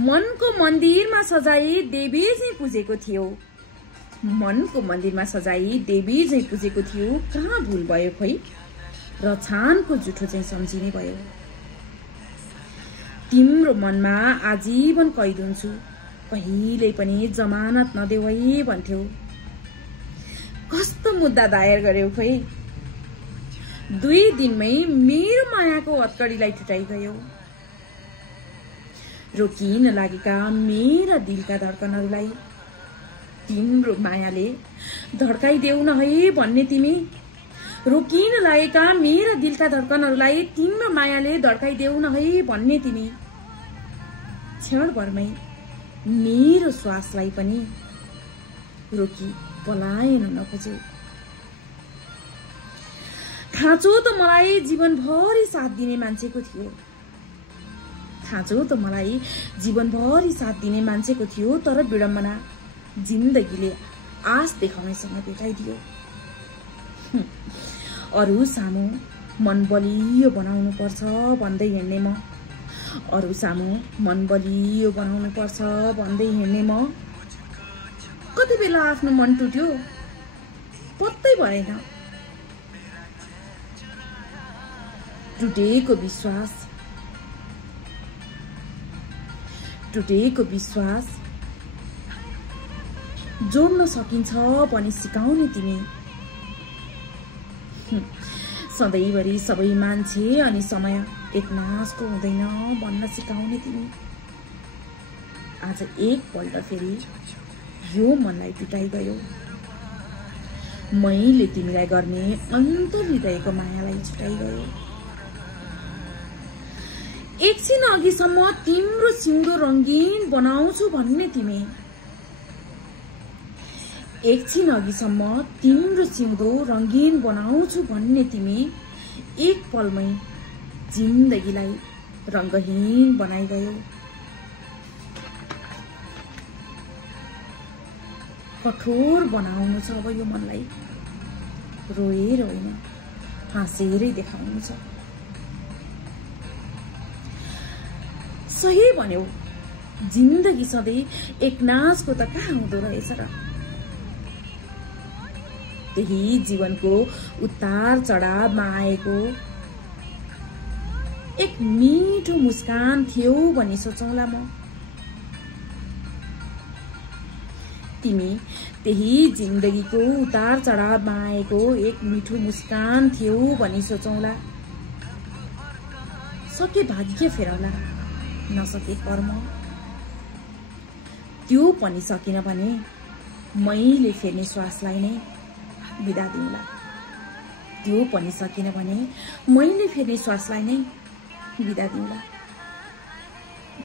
मनको मन्दिरमा सजाई देवी चाहिँ पूजेको थियो। मनको मन्दिरमा सजाई देवी चाहिँ पूजेको थियो। कहाँ भुल भयो खोइ, र छानको जुठो चाहिँ सम्झिने भयो। तिम्रो मनमा आजीवन कैद हुन्छु, कहिल्यै पनि जमानत नदेऊ है भन्थ्यौ। कस्तो मुद्दा दायर गर्यौ खोइ, 2 दिनमै मेरो मायाको हत्कडीलाई टुटाइ गयो। रोकिन लागेका मेरा दिलका धड्कनहरूलाई तिम्रो मायाले धड्काइदेऊ न है भन्ने तिमी। रोकिन लागेका मेरा दिलका धड्कनहरूलाई तिम्रो मायाले धड्काइदेऊ न है भन्ने तिमी। क्षणभरमै मेरो श्वासलाई पनि रोकी पलायन नखोजे। खाँचो त मलाई जीवनभरि साथ दिने मान्छेको थियो। खाँचो त मलाई जीवनभरि साथ दिने मान्छेको थियो, तर विडम्बना जिन्दगीले आश देखाउनेसँग भेटाइदियो। अरू सामु मन बलियो बनाउनु पर्छ भन्दै हिँड्ने म, अरू सामु मन बलियो बनाउनु पर्छ भन्दै हिँड्ने म। कति बेला आफ्नो मन टुट्यो पत्तै भएन। टुटेको विश्वास जोड्न सकिन्छ भनी सिकाउने तिमी। सधैँभरि सबै मान्छे अनि समय एकनासको हुँदैन भन्न सिकाउने तिमी। आज एकपल्ट फेरि यो मनलाई टुटाइ गयो। मैले तिमीलाई गर्ने अन्तर्हृदयको मायालाई छुटाइ गयो। एकछिन अघिसम्म तिम्रो सिउँदो रंगीन बनाउँछु भन्ने तिमी। एकछिन अघिसम्म तिम्रो सिउँदो रंगीन बनाउँछु भन्ने तिमी एक पलमै जिन्दगीलाई रंगहीन बनाइ गयो। कठोर बनाउनु छ अब यो मनलाई, रोएर होइन हाँसेरै देखाउनु छ। सही भन्यौ, जिन्दगी सधैँ एकनासको त कहाँ हुँदो रहेछ र। त्यही जीवनको उतार चढावमा आएको एक मिठो मुस्कान थियो भनी सोचौला म। तिमी त्यही जिन्दगीको उतार चढावमा आएको एक मिठो मुस्कान थियो भनी सोचौला। सके भाग्य फेरौला, नसके कर्म। त्यो पनि सकिन भने मैले फेर्ने श्वासलाई नै बिदा दिउँला। त्यो पनि सकिन भने मैले फेर्ने श्वासलाई नै बिदा दिउँला।